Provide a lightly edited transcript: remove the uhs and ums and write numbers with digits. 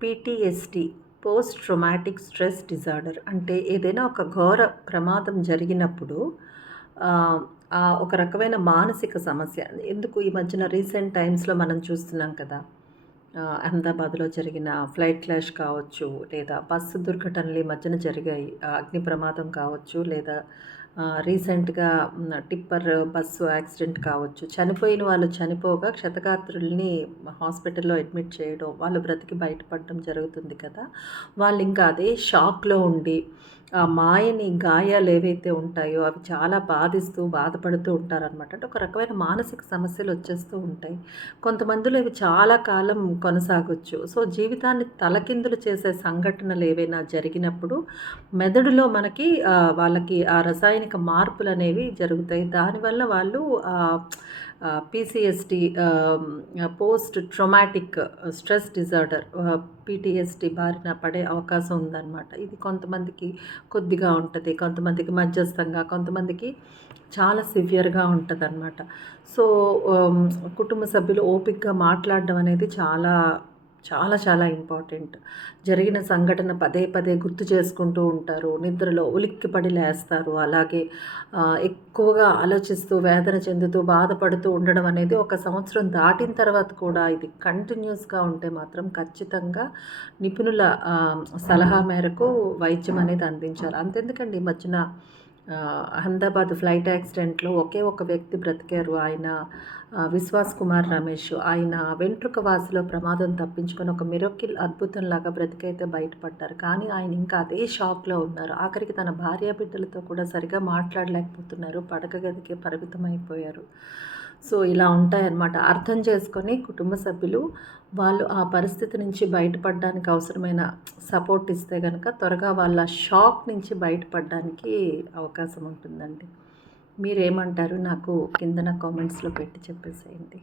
పీటీఎస్టీ post traumatic stress disorder అంటే ఏదైనా ఒక ఘోర ప్రమాదం జరిగినప్పుడు ఒక రకమైన మానసిక సమస్య. ఎందుకు ఈ మధ్యన రీసెంట్ టైమ్స్‌లో మనం చూస్తున్నాం కదా! అహ్మదాబాద్‌లో జరిగిన ఫ్లైట్ క్రాష్ కావచ్చు, లేదా బస్సు దుర్ఘటనలు ఈ మధ్యన జరిగాయి. అగ్ని ప్రమాదం కావచ్చు, లేదా రీసెంట్‌గా టిప్పర్ బస్సు యాక్సిడెంట్ కావచ్చు. చనిపోయిన వాళ్ళు చనిపోగా క్షతగాత్రుల్ని హాస్పిటల్‌లో అడ్మిట్ చేయడం, వాళ్ళు బ్రతికి బయటపడడం జరుగుతుంది కదా! వాళ్ళింకా అదే షాక్‌లో ఉండి, ఆ మాయని గాయాలేవైతే ఉంటాయో అవి చాలా బాధపడుతూ ఉంటారనమాట. అంటే ఒక రకమైన మానసిక సమస్యలొచ్చేస్తూ ఉంటాయి. కొంతమందిలో ఇవి చాలా కాలం కొనసాగొచ్చు. సో, జీవితాన్ని తలకిందులు చేసే సంఘటనలేవైనా జరిగినప్పుడు మెదడులో మనకి వాళ్ళకి ఆ రసాయనిక మార్పులనేవి జరుగుతాయి. దానివల్ల వాళ్ళు పీసీఎస్‌టీ పోస్ట్ ట్రొమాటిక్ స్ట్రెస్ డిజార్డర్ పీటీఎస్‌టీ బారిన పడే అవకాశం ఉందనమాట. ఇది కొంతమందికి కొద్దిగా ఉంటది. కొంతమందికి మధ్యస్థంగా, కొంతమందికి చాలా సివియర్‌గా ఉంటదనమాట. సో, ఆహ్, కుటుంబ సభ్యులు ఓపికగా మాట్లాడడం అనేది చాలా ఇంపార్టెంట్. జరిగిన సంఘటన పదే పదే గుర్తు చేసుకుంటూ ఉంటారు. నిద్రలో ఉలిక్కిపడి లేస్తారు. అలాగే ఎక్కువగా ఆలోచిస్తూ, వేదన చెందుతూ, బాధపడుతూ ఉండడం అనేది ఒక సంవత్సరం దాటిన తర్వాత కూడా ఇది కంటిన్యూస్‌గా ఉంటే మాత్రం ఖచ్చితంగా నిపుణుల సలహా మేరకు వైద్యం అనేది అందించాలి. అంతెందుకండి ఈ మధ్యన అహ్మదాబాద్ ఫ్లైట్ యాక్సిడెంట్‌లో ఒకే ఒక వ్యక్తి బ్రతికారు. ఆయన విశ్వాస్ కుమార్ రమేష్. ఆయన వెంట్రుక వాసిలో ప్రమాదం తప్పించుకొని ఒక మిరకిల్ అద్భుతంలాగా బ్రతికైతే బయటపడ్డారు. కానీ ఆయన ఇంకా అదే షాక్‌లో ఉన్నారు. ఆఖరికి తన భార్యాబిడ్డలతో కూడా సరిగ్గా మాట్లాడలేకపోతున్నారు. పడక గదికే పరిమితమైపోయారు. సో, ఇలా ఉంటాయన్నమాట. అర్థం చేసుకొని కుటుంబ సభ్యులు వాళ్ళు ఆ పరిస్థితి నుంచి బయటపడడానికి అవసరమైన సపోర్ట్ ఇస్తే గనక త్వరగా వాళ్ళ షాక్ నుంచి బయటపడడానికి అవకాశం ఉంటుందండి. మీరేమంటారు? నాకు కిందన కామెంట్స్‌లో పెట్టి చెప్పేసేయండి.